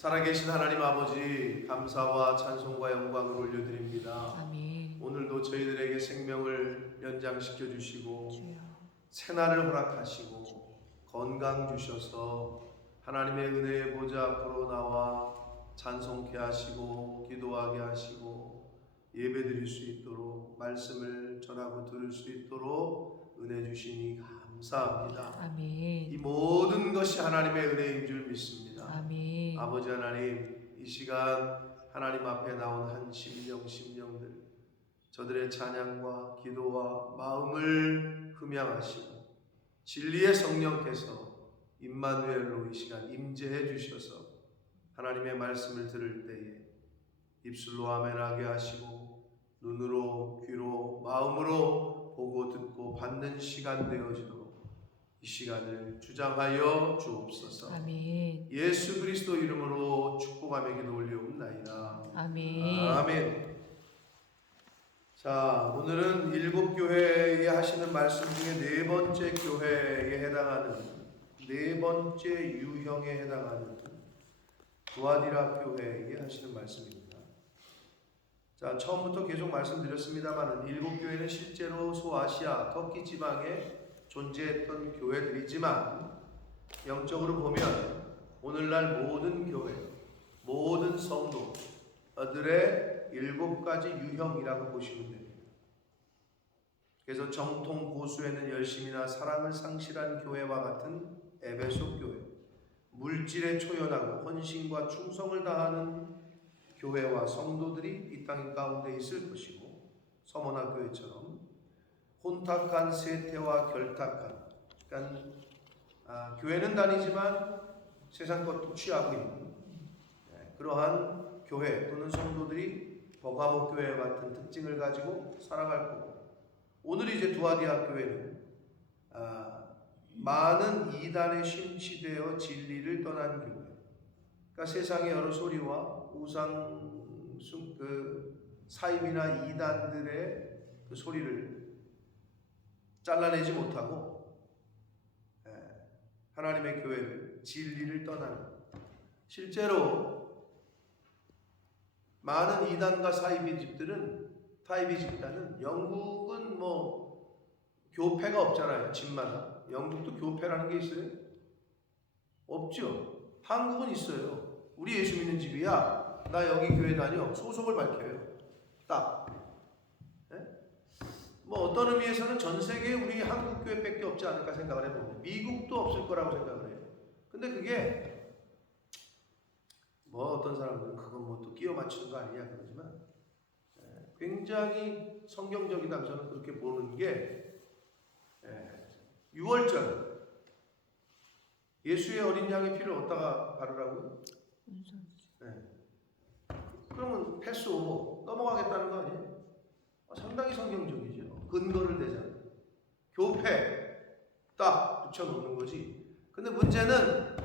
살아계신 하나님 아버지, 감사와 찬송과 영광을 올려드립니다. 아멘. 오늘도 저희들에게 생명을 연장시켜 주시고 주여. 새날을 허락하시고 건강 주셔서 하나님의 은혜의 보좌 앞으로 나와 찬송케 하시고 기도하게 하시고 예배드릴 수 있도록 말씀을 전하고 들을 수 있도록 은혜 주시니 감사합니다. 아멘. 이 모든 것이 하나님의 은혜인 줄 믿습니다. 아멘. 아버지 하나님, 이 시간 하나님 앞에 나온 한 심령들 저들의 찬양과 기도와 마음을 흠양하시고 진리의 성령께서 임마누엘로 이 시간 임재해 주셔서 하나님의 말씀을 들을 때에 입술로 아멘하게 하시고 눈으로 귀로 마음으로 보고 듣고 받는 시간 되어지도록 이 시간을 주장하여 주옵소서. 아멘. 예수 그리스도 이름으로 축복하며 기도 올리옵나이다. 아멘. 아멘. 자, 오늘은 일곱 교회에 하시는 말씀 중에 네 번째 교회에 해당하는 네 번째 유형에 해당하는 두아디라 교회에 하시는 말씀입니다. 자, 처음부터 계속 말씀드렸습니다만 일곱 교회는 실제로 소아시아 터키 지방에 존재했던 교회들이지만 영적으로 보면 오늘날 모든 교회, 모든 성도들의 일곱 가지 유형이라고 보시면 됩니다. 그래서 정통 고수에는 열심이나 사랑을 상실한 교회와 같은 에베소 교회, 물질에 초연하고 헌신과 충성을 다하는 교회와 성도들이 이 땅 가운데 있을 것이고, 서머나 교회처럼 혼탁한 세태와 결탁한, 그러니까 교회는 다니지만 세상 것도 취하고 있는 그러한 교회 또는 성도들이 버가모 교회와 같은 특징을 가지고 살아갈 거고, 오늘 이제 두아디아 교회는 많은 이단에 심취되어 진리를 떠난 교회, 그러니까 세상의 여러 소리와 우상 사입이나 이단들의 그 소리를 잘라내지 못하고 하나님의 교회를 진리를 떠나는, 실제로 많은 이단과 타이비 집단은 영국은 뭐 교패가 없잖아요. 집마다 영국도 교패라는 게 있어요? 없죠. 한국은 있어요. 우리 예수 믿는 집이야, 나 여기 교회 다녀, 소속을 밝혀요. 딱. 뭐 어떤 의미에서는 전 세계에 우리 한국 교회밖에 없지 않을까 생각을 해봅니다. 미국도 없을 거라고 생각을 해요. 근데 그게 뭐 어떤 사람들은 그건 뭐 또 끼워 맞추는 거 아니냐 그러지만 굉장히 성경적이다 저는 그렇게 보는 게, 6월절 예수의 어린 양의 피를 어디다가 바르라고요? 그러면 패스오버 넘어가겠다는 거 아니에요? 상당히 성경적이죠. 근거를 대잖아요. 교패 딱 붙여놓는 거지. 근데 문제는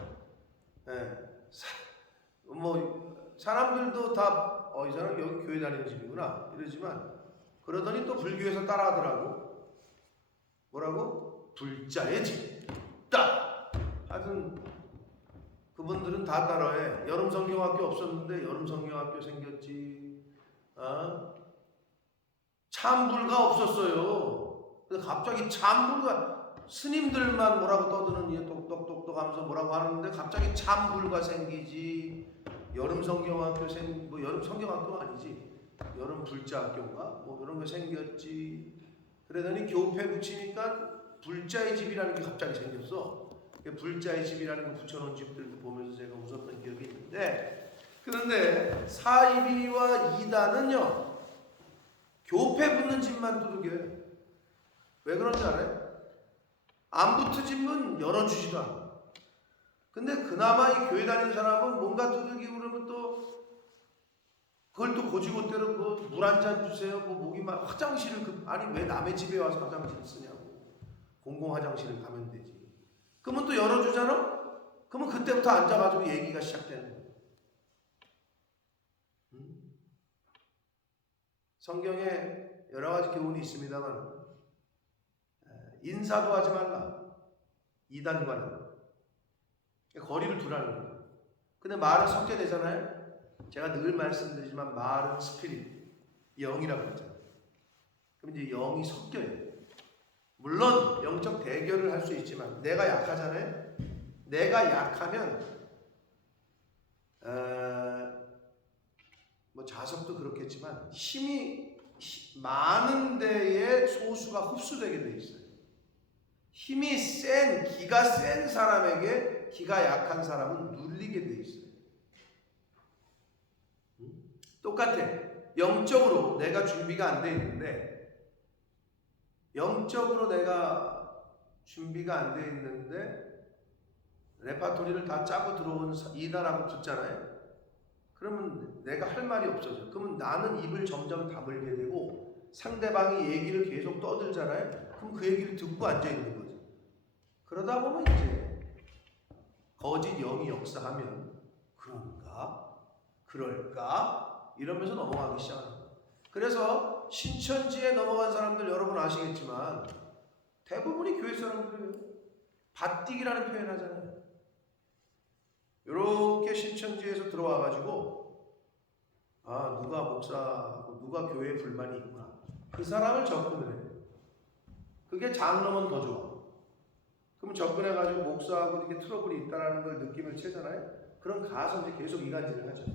사람들도 다 이 사람 여기 교회 다니는 집이구나 이러지만, 그러더니 또 불교에서 따라하더라고. 뭐라고? 불자의 집. 딱! 하여튼 그분들은 다 따라해. 여름 성경학교 없었는데 여름 성경학교 생겼지. 참불가 없었어요. 근데 갑자기 참불가, 스님들만 뭐라고 떠드는 똑똑똑똑 하면서 뭐라고 하는데 갑자기 참불가 생기지. 여름 성경학교 뭐 여름 성경학교가 아니지, 여름 불자학교인가 뭐 이런 거 생겼지. 그러더니 교패 붙이니까 불자의 집이라는 게 갑자기 생겼어. 불자의 집이라는 거 붙여놓은 집들도 보면서 제가 웃었던 기억이 있는데, 그런데 사이비와 이단은요 교패 붙는 집만 두들겨요. 왜 그런지 알아요? 안 붙으면 열어주지도 않아. 근데 그나마 이 교회 다니는 사람은 뭔가 두들기고 그러면 또 그걸 또 고지고대로 뭐 물 한 잔 주세요, 뭐 목이 막 화장실을 아니 왜 남의 집에 와서 화장실을 쓰냐고. 공공 화장실을 가면 되지. 그러면 또 열어주잖아? 그러면 그때부터 앉아가지고 얘기가 시작되는 거예요. 성경에 여러 가지 교훈이 있습니다만 인사도 하지 말라. 이단과는 거리를 두라는 거예요. 근데 말은 섞게 되잖아요. 제가 늘 말씀드리지만 말은 스피릿, 영이라고 했잖아요. 그럼 이제 영이 섞여요. 물론 영적 대결을 할 수 있지만 내가 약하잖아요. 내가 약하면 뭐 자석도 그렇겠지만 힘이 많은 데에 소수가 흡수되게 돼 있어요. 힘이 센, 기가 센 사람에게 기가 약한 사람은 눌리게 돼 있어요. 똑같아. 영적으로 내가 준비가 안 돼 있는데, 영적으로 내가 준비가 안 돼 있는데 레파토리를 다 짜고 들어온 이단하고 붙잖아요. 그러면 내가 할 말이 없어져. 그러면 나는 입을 점점 다물게 되고 상대방이 얘기를 계속 떠들잖아요. 그럼 그 얘기를 듣고 앉아 있는 거죠. 그러다 보면 이제 거짓 영이 역사하면 그럴까 이러면서 넘어가기 시작합니다. 그래서 신천지에 넘어간 사람들 여러분 아시겠지만 대부분이 교회 사람들이에요. 밭뛰기라는 표현 하잖아요. 이렇게 신천지에서 들어와가지고 누가 목사하고 누가 교회에 불만이 있구나. 그 사람을 접근을 해요. 그게 장로면 더 좋아. 그럼 접근해가지고 목사하고 이렇게 트러블이 있다는 걸 느낌을 채잖아요. 그럼 가서 이제 계속 이간질을 하죠.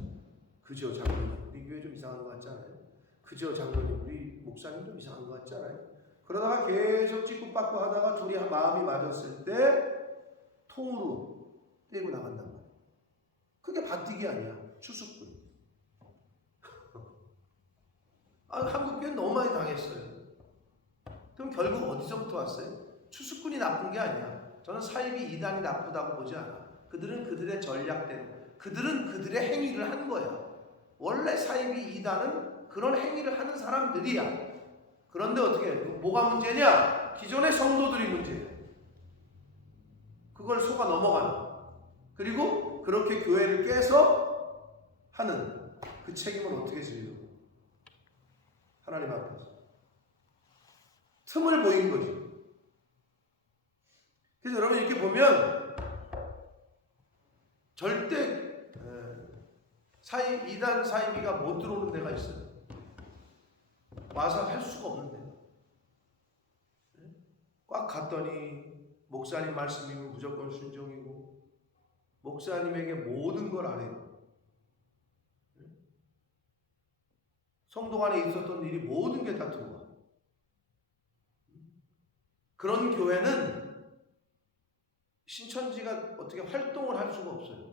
그죠 장로님, 우리 교회 좀 이상한 것 같지 않아요? 그죠 장로님, 우리 목사님 좀 이상한 것 같지 않아요? 그러다가 계속 찌꾹빠꾸 하다가 둘이 마음이 맞았을 때 통으로 떼고 나간단 말이에요. 그게 밭뛰기 아니야. 추수꾼. 한국 교회는 너무 많이 당했어요. 그럼 결국 어디서부터 왔어요? 추수꾼이 나쁜 게 아니야. 저는 사이비 이단이 나쁘다고 보지 않아. 그들은 그들의 전략대로, 그들은 그들의 행위를 한 거야. 원래 사이비 이단은 그런 행위를 하는 사람들이야. 그런데 어떻게 해? 뭐가 문제냐? 기존의 성도들이 문제야. 그걸 속아 넘어가는. 그리고 그렇게 교회를 깨서 하는 그 책임은 어떻게 지려고? 하나님 앞에서. 틈을 보인 거지. 그래서 여러분 이렇게 보면 절대 이단 사이비가 못 들어오는 데가 있어요. 와서 할 수가 없는데. 꽉 갔더니 목사님 말씀이면 무조건 순종이고 목사님에게 모든 걸 알아요. 성도 안에 있었던 일이 모든 게 다 들어와. 그런 교회는 신천지가 어떻게 활동을 할 수가 없어요.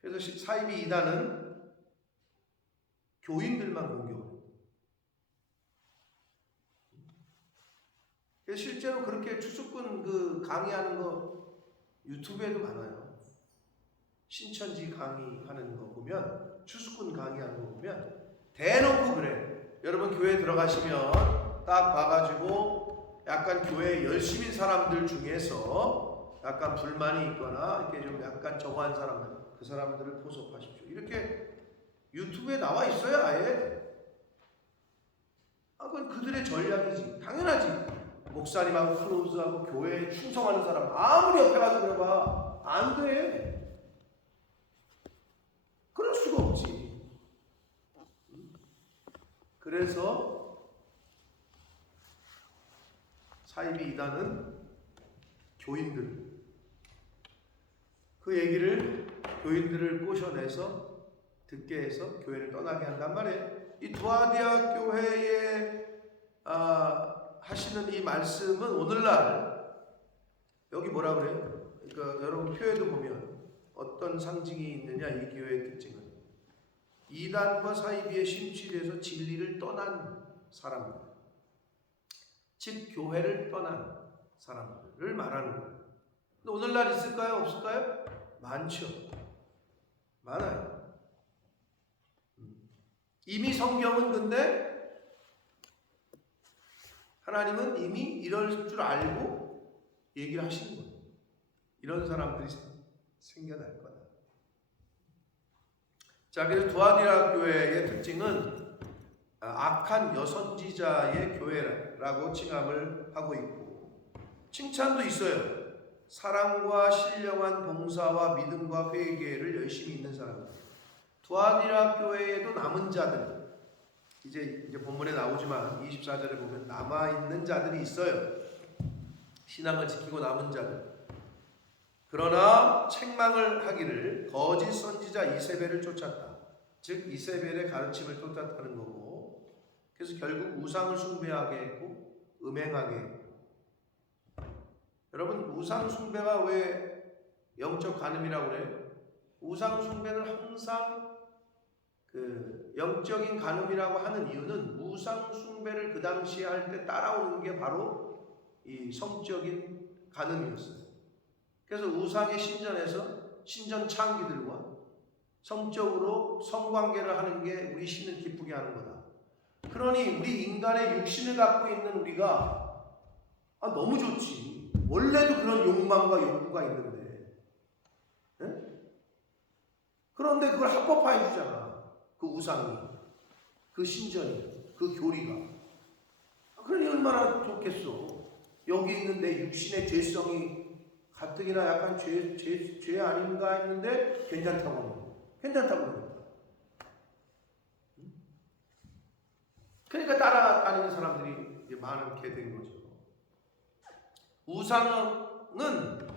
그래서 사이비 이단은 교인들만 공격해요. 실제로 그렇게 추수꾼 강의하는 거 유튜브에도 많아요. 신천지 강의하는 거 보면, 추수꾼 강의하는 거 보면 대놓고 그래. 여러분 교회 들어가시면 딱 봐가지고 약간 교회 열심인 사람들 중에서 약간 불만이 있거나 이렇게 좀 약간 저거한 사람들, 그 사람들을 포섭하십시오. 이렇게 유튜브에 나와 있어요, 아예. 그건 그들의 전략이지. 당연하지. 목사님하고 클로즈하고 교회에 충성하는 사람 아무리 옆에 가서 그래봐 안 돼. 그럴 수가 없지. 그래서 사이비 이단은 교인들, 그 얘기를 교인들을 꼬셔내서 듣게 해서 교회를 떠나게 한단 말이에요. 이 두아디아 교회에 하시는 이 말씀은 오늘날 여기 뭐라 그래요? 그러니까 여러분 표에도 보면 어떤 상징이 있느냐, 이 교회의 특징은 이단과 사이비에 심취돼서 진리를 떠난 사람들, 즉 교회를 떠난 사람들을 말하는 거예요. 근데 오늘날 있을까요? 없을까요? 많죠. 많아요. 이미 성경은 근데 하나님은 이미 이럴 줄 알고 얘기를 하시는 거예요. 이런 사람들이 생겨날 거다. 자, 그래서 두아디라 교회의 특징은 악한 여선지자의 교회라고 칭함을 하고 있고 칭찬도 있어요. 사랑과 신령한 봉사와 믿음과 회개를 열심히 있는 사람들. 두아디라 교회에도 남은 자들, 이제 본문에 나오지만 24절에 보면 남아있는 자들이 있어요. 신앙을 지키고 남은 자들. 그러나 책망을 하기를 거짓 선지자 이세벨을 쫓았다. 즉 이세벨의 가르침을 쫓았다는 거고, 그래서 결국 우상을 숭배하게 했고 음행하게 했고. 여러분, 우상 숭배가 왜 영적 간음이라고 그래요? 우상 숭배는 항상 그 영적인 간음이라고 하는 이유는 우상 숭배를 그 당시에 할 때 따라오는 게 바로 이 성적인 간음이었어요. 그래서 우상의 신전에서 신전 창기들과 성적으로 성관계를 하는 게 우리 신을 기쁘게 하는 거다. 그러니 우리 인간의 육신을 갖고 있는 우리가 너무 좋지. 원래도 그런 욕망과 욕구가 있는데, 네? 그런데 그걸 합법화해 주잖아. 그 우상이, 그 신전이, 그 교리가. 그러니 얼마나 좋겠어. 여기 있는 내 육신의 죄성이 가뜩이나 약간 죄 아닌가 했는데 괜찮다고 하는. 괜찮다고 하는. 그러니까 따라다니는 사람들이 이제 많게 된 거죠. 우상은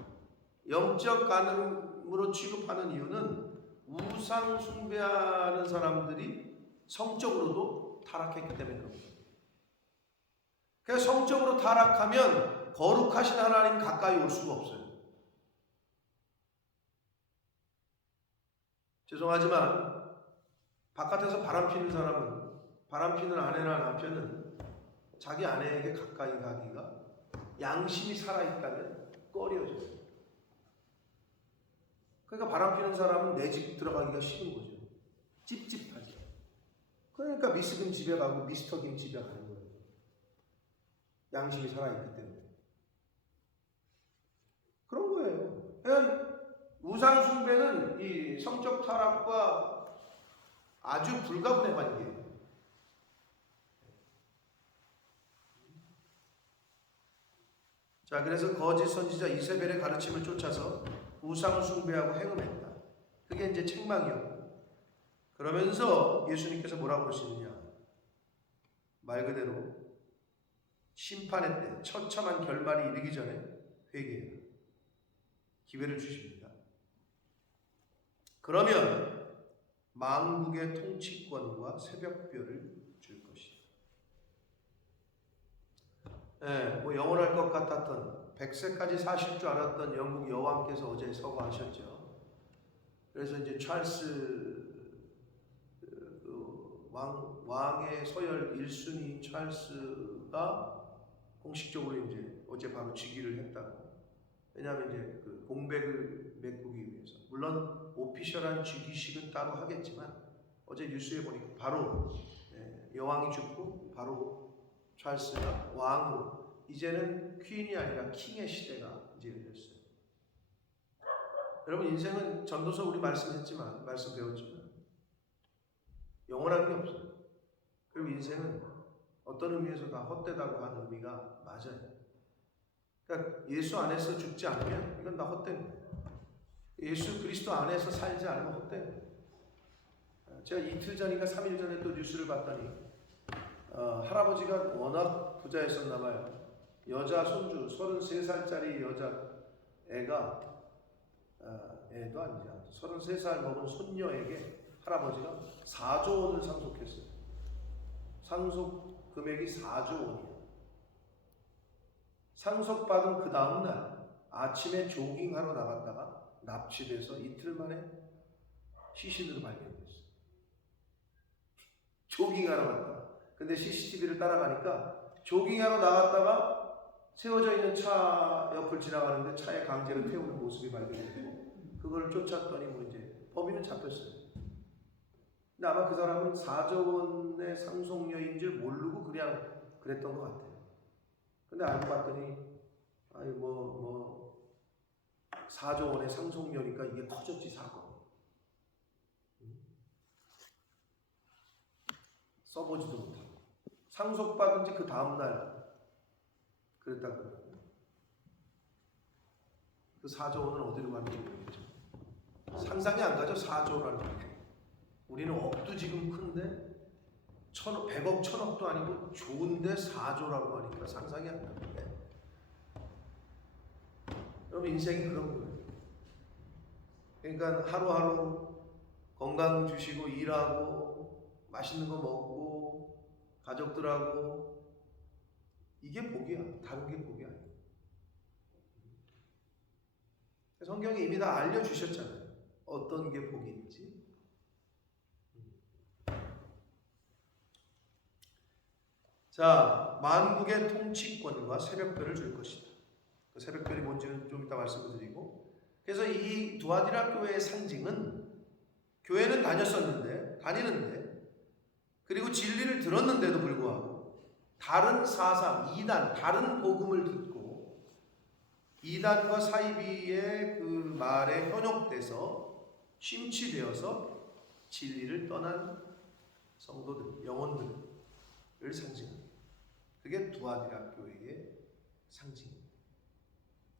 영적 간음으로 취급하는 이유는 우상 숭배하는 사람들이 성적으로도 타락했기 때문에 그렇습니다. 그래서 성적으로 타락하면 거룩하신 하나님 가까이 올 수가 없어요. 죄송하지만 바깥에서 바람피는 사람은, 바람피는 아내나 남편은 자기 아내에게 가까이 가기가 양심이 살아있다면 꺼려져요. 그러니까 바람피는 사람은 내 집 들어가기가 싫은 거죠. 찝찝하죠. 그러니까 미스 김 집에 가고 미스터 김 집에 가는 거예요. 양심이 살아있기 때문에. 그런 거예요. 그냥 우상 숭배는 이 성적 타락과 아주 불가분의 관계예요. 자, 그래서 거짓 선지자 이세벨의 가르침을 쫓아서 우상을 숭배하고 행음했다. 그게 이제 책망이었고, 그러면서 예수님께서 뭐라고 그러시느냐? 말 그대로 심판의 때 처참한 결말이 이르기 전에 회개해라. 기회를 주십니다. 그러면 만국의 통치권과 새벽별을 줄 것이다. 뭐 영원할 것 같았던 100세까지 사실 줄 알았던 영국 여왕께서 어제 서거하셨죠. 그래서 이제 찰스 왕의 서열 1순위 찰스가 공식적으로 이제 어제 바로 즉위를 했다고. 왜냐하면 이제 그 공백을 메꾸기 위해서. 물론 오피셜한 즉위식은 따로 하겠지만 어제 뉴스에 보니까 바로 여왕이 죽고 바로 찰스가 왕으로, 이제는 퀸이 아니라 킹의 시대가 이제 열렸어요. 여러분, 인생은 전도서 우리 말씀 배웠지만 영원한 게 없어요. 그리고 인생은 어떤 의미에서 다 헛되다고 하는 의미가 맞아요. 그러니까 예수 안에서 죽지 않으면 이건 다 헛된 거예요. 예수 그리스도 안에서 살지 않으면 헛된 거예요. 제가 이틀 전인가 3일 전에 또 뉴스를 봤더니 할아버지가 워낙 부자였었나 봐요. 여자 손주 33살짜리 여자 애가 애도 아니야. 33살 먹은 손녀에게 할아버지가 4조 원을 상속했어요. 상속 금액이 4조 원이에요. 상속받은 그 다음날 아침에 조깅하러 나갔다가 납치돼서 이틀 만에 시신으로 발견됐어요. 조깅하러 갔다가. 근데 CCTV를 따라가니까 조깅하러 나갔다가 세워져 있는 차 옆을 지나가는데 차에 강제로 태우는 모습이 발견됐고, 그걸 쫓았더니 뭐 이제 범인은 잡혔어요. 근데 아마 그 사람은 4조 원의 상속녀인 줄 모르고 그냥 그랬던 것 같아요. 근데 알고 봤더니 4조 원의 상속녀니까 이게 커졌지, 사건. 써보지도 못하고 상속받은 지 그 다음날 그랬다고. 그 4조 원은 어디로 가는지 모르겠죠. 상상이 안 가죠. 4조라는 게. 우리는 억도 지금 큰데 100억, 1000억도 아니고 좋은데 4조라고 하니까 상상이 안 가는데. 여러분 인생이 그런 거예요. 그러니까 하루하루 건강 주시고 일하고 맛있는 거 먹고 가족들하고 이게 복이야. 다른 게 복이 아니야. 성경이 이미 다 알려주셨잖아요. 어떤 게 복인지. 자, 만국의 통치권과 새벽별을 줄 것이다. 그 새벽별이 뭔지는 좀 이따 말씀을 드리고, 그래서 이 두아디라 교회의 상징은 교회는 다니는데 그리고 진리를 들었는데도 불구하고 다른 사상, 이단, 다른 복음을 듣고 이단과 사이비의 그 말에 현혹돼서 심취되어서 진리를 떠난 성도들, 영혼들을 상징합니다. 그게 두아디라 교회의 상징입니다.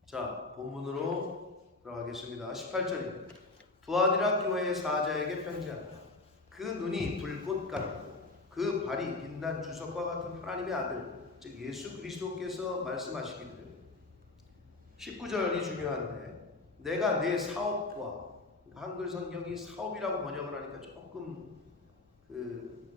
자, 본문으로 들어가겠습니다. 18절입니다. 두아디라 교회의 사자에게 편지한다. 그 눈이 불꽃 같고 그 발이 빛난 주석과 같은 하나님의 아들, 즉 예수 그리스도께서 말씀하시기를, 19절이 중요한데, 내가 내 사업과, 한글 성경이 사업이라고 번역을 하니까 조금 그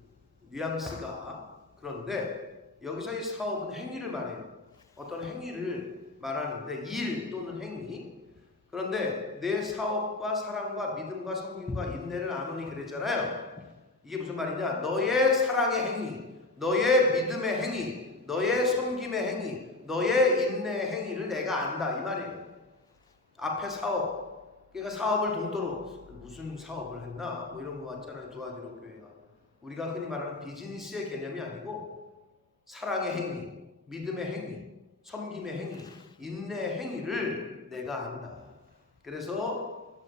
뉘앙스가, 그런데 여기서 이 사업은 행위를 말해요. 어떤 행위를 말하는데, 일 또는 행위. 그런데 내 사업과 사랑과 믿음과 섬김과 인내를 아노니 그랬잖아요. 이게 무슨 말이냐? 너의 사랑의 행위, 너의 믿음의 행위, 너의 섬김의 행위, 너의 인내의 행위를 내가 안다 이 말이에요. 앞에 사업, 그러니까 사업을 동도로 무슨 사업을 했나 뭐 이런 거 같잖아요. 두아디라 교회가 우리가 흔히 말하는 비즈니스의 개념이 아니고 사랑의 행위, 믿음의 행위, 섬김의 행위, 인내의 행위를 내가 안다. 그래서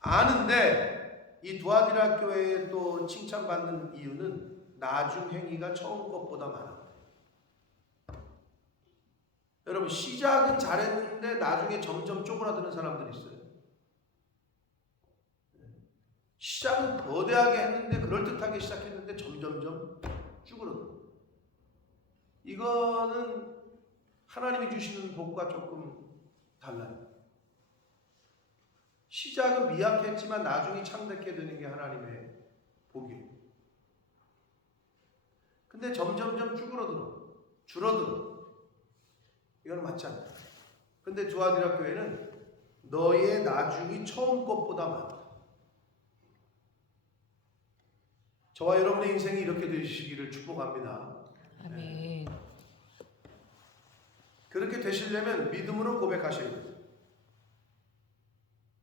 아는데 이 두아디라 교회에 또 칭찬받는 이유는 나중 행위가 처음 것보다 많아. 여러분 시작은 잘했는데 나중에 점점 쪼그라드는 사람들이 있어요. 시작은 거대하게 했는데 그럴듯하게 시작했는데 점점점 쭈그러들어. 이거는 하나님이 주시는 복과 조금 달라요. 시작은 미약했지만 나중에 창대하게 되는 게 하나님의 복이에요. 근데 점점점 줄어들어. 이건 맞지 않다. 근데 두아디라 교회는 너의 나중이 처음 것보다 많다. 저와 여러분의 인생이 이렇게 되시기를 축복합니다. 아멘. 그렇게 되시려면 믿음으로 고백하셔야 돼요.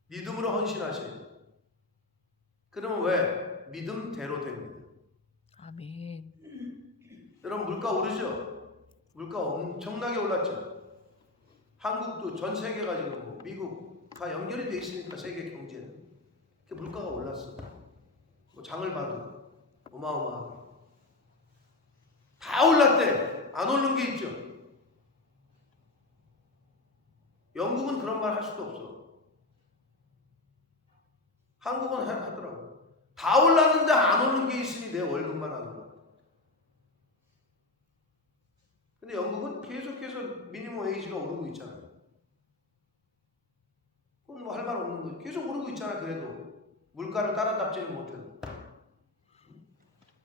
믿음으로 헌신하셔야 돼요. 그러면 왜? 믿음대로 됩니다. 아멘. 여러분 물가 오르죠? 물가 엄청나게 올랐죠? 한국도 전 세계가 지금 뭐 미국 다 연결이 돼 있으니까 세계 경제는 물가가 올랐어. 뭐 장을 봐도 어마어마하게 다 올랐대. 안 오른 게 있죠. 영국은 그런 말 할 수도 없어. 한국은 하더라고. 다 올랐는데 안 오른 게 있으니 내 월급만 안 올라. 근데 영국은 계속해서 미니멈 웨이지가 오르고 있잖아요. 그건 뭐 할 말 없는 거예요. 계속 오르고 있잖아. 그래도 물가를 따라잡지는 못해도.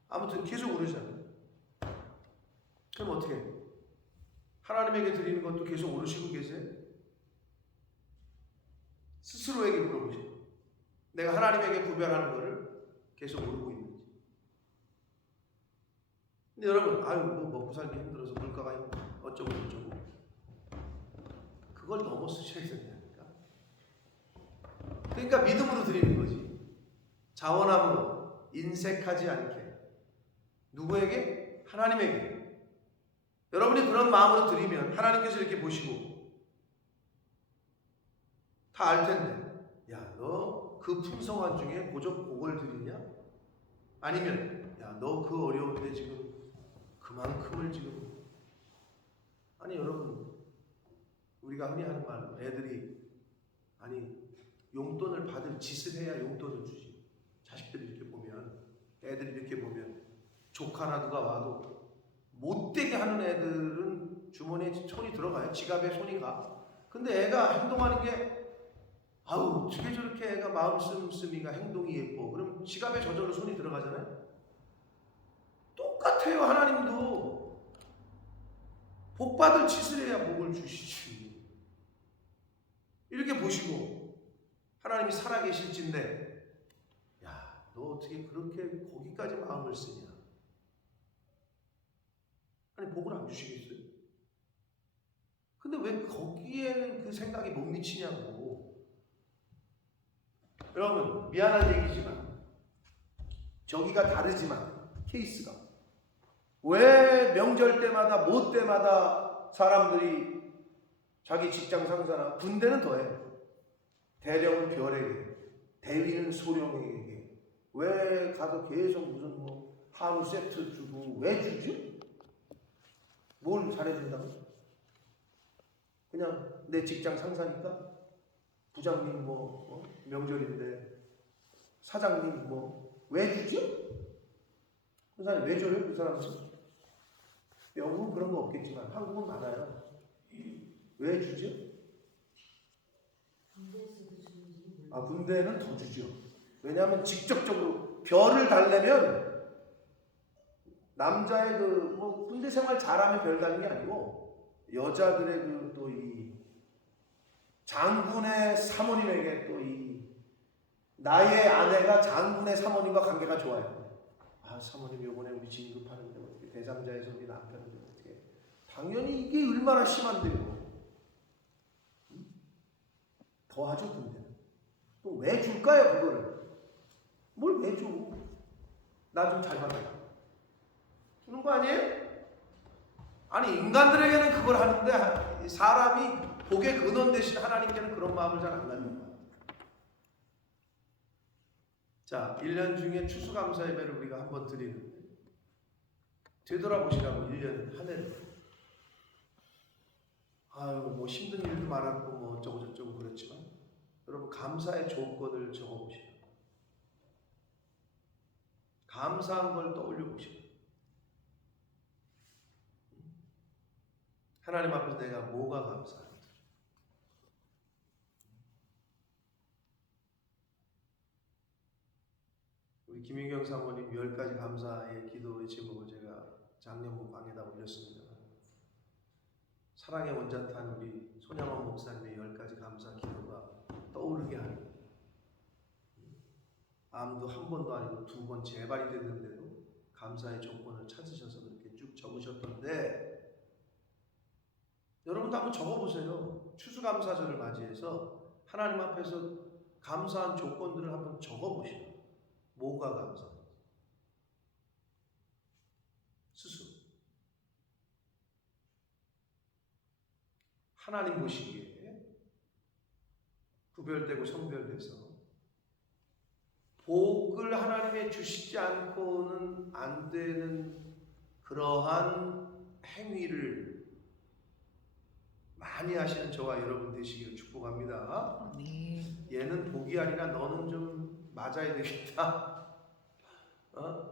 아무튼 계속 오르잖아요. 그럼 어떻게 해요? 하나님에게 드리는 것도 계속 오르시고 계세요? 스스로에게 물어보세요. 내가 하나님에게 구별하는 것을 계속 오르고 있는지. 근데 여러분, 뭐 먹고 살기 힘들어서 물가가 어쩌고 저쩌고. 그걸 넘어 쓰셔야 된다니까. 그러니까 믿음으로 드리는 거지. 자원함으로 인색하지 않게. 누구에게? 하나님에게. 여러분이 그런 마음으로 드리면 하나님께서 이렇게 보시고 다 알 텐데, 야, 너 그 풍성한 중에 고작 그걸 드리냐? 아니면 야, 너 그 어려운데 지금 그만큼을 지금. 아니 여러분, 우리가 흔히 하는 말, 애들이 아니 용돈을 받을 짓을 해야 용돈을 주지. 자식들이 이렇게 보면, 애들이 이렇게 보면, 조카나 누가 와도 못되게 하는 애들은 주머니에 손이 들어가요. 지갑에 손이 가. 근데 애가 행동하는 게 아우 어떻게 저렇게 애가 마음 씀씀이가 행동이 예뻐. 그럼 지갑에 저절로 손이 들어가잖아요. 똑같아요. 하나님도 복받을 짓을 해야 복을 주시지. 이렇게 보시고 하나님이 살아계실진데 야, 너 어떻게 그렇게 거기까지 마음을 쓰냐. 아니 복을 안 주시겠어요? 근데 왜 거기에는 그 생각이 못 미치냐고. 여러분 미안한 얘기지만 저기가 다르지만 케이스가 왜 명절 때마다 뭐 때마다 사람들이 자기 직장 상사나 군대는 더해. 대령은 별에게, 대위는 소령에게 왜 가서 계속 무슨 뭐 한우 세트 주고 왜 주지? 뭘 잘해준다고? 그냥 내 직장 상사니까 부장님 뭐 명절인데 사장님 뭐 왜 주지? 그 사람이 왜 줘요? 그 사람은 영국은 그런 거 없겠지만 한국은 많아요. 왜 주죠? 아, 군대는 더 주죠. 왜냐하면 직접적으로 별을 달래면 남자의 그 뭐 군대 생활 잘하면 별 달는 게 아니고 여자들의 그 또 이 장군의 사모님에게 또 이 나의 아내가 장군의 사모님과 관계가 좋아요. 아, 사모님 요번에 우리 진급하는데 어떻게 대장자에서 우리 남편인데 어떻게. 당연히 이게 얼마나 심한데요. 더 하죠 군대는. 또 왜 줄까요 그거를? 뭘 왜 줘? 나 좀 잘 받아. 주는 거 아니에요? 아니 인간들에게는 그걸 하는데 사람이 복의 근원 대신 하나님께는 그런 마음을 잘 안 갖는 거야. 자, 1년 중에 추수감사 예배를 우리가 한번 드리는데 되돌아보시라고 1년 한 해를. 아유 뭐 힘든 일도 많았고 뭐 어쩌고 저쩌고 그렇지만 여러분 감사의 조건을 적어보시라고. 감사한 걸 떠올려보시라고. 하나님 앞에서 내가 뭐가 감사한지. 우리 김윤경 사모님 10가지 감사의 기도의 제목을 제가 작년부 방에다 올렸습니다. 사랑의 원자탄 우리 손양원 목사님의 10가지 감사 기도가 떠오르게 하는, 암도 한 번도 아니고 2번 재발이 됐는데도 감사의 조건을 찾으셔서 그렇게 쭉 적으셨던데 여러분도 한번 적어보세요. 추수감사절을 맞이해서 하나님 앞에서 감사한 조건들을 한번 적어보시오. 뭐가 감사한지 스스로 하나님 보시기에 구별되고 성별돼서 복을 하나님의 주시지 않고는 안 되는 그러한 행위를 많이 하시는 저와 여러분 되시기를 축복합니다. 아멘. 얘는 복이 아니라 너는 좀 맞아야 되겠다.